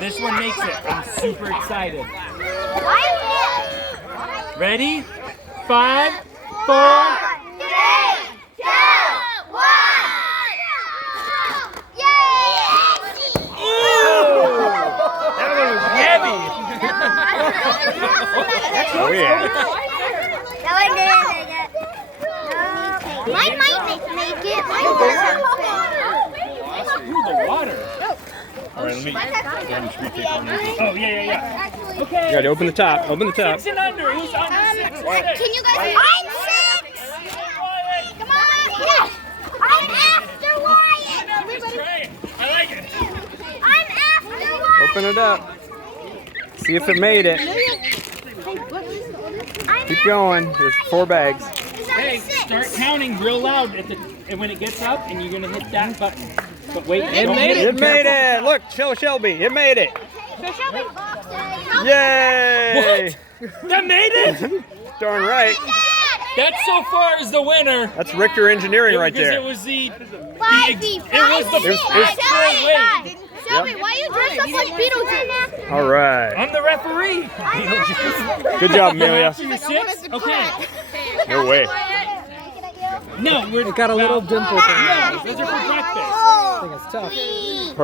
This one makes it. I'm super excited. Ready? 5, 4. 3, 2, 1. Yay! That one was heavy. Oh yeah. That one didn't make it. Mine might make it. Mine Ooh, the water. All right, let me. Oh, yeah. Okay. You gotta open the top. Open the top. 6 and under. Who's under 6? Can you guys? I'm 6. Come on. Yes. I'm after Wyatt. I like it. I'm after Wyatt. Open it up. See if it made it. Keep going. There's 4 bags. Hey, start counting real loud and when it gets up, and you're gonna hit that button. But wait, It made it. It made it. Look, show Shelby. It made it. Yay! That made it. Darn right. That so far is the winner. That's Richter Engineering right Because there. it was the. Shelby, Yep. why you dress up like Beetlejuice? All right. I'm the referee. Good job, Amelia. To the 6? Okay. No way. No, we're It got a little dimple thing. No, those are for breakfast. I think it's tough. Perfect.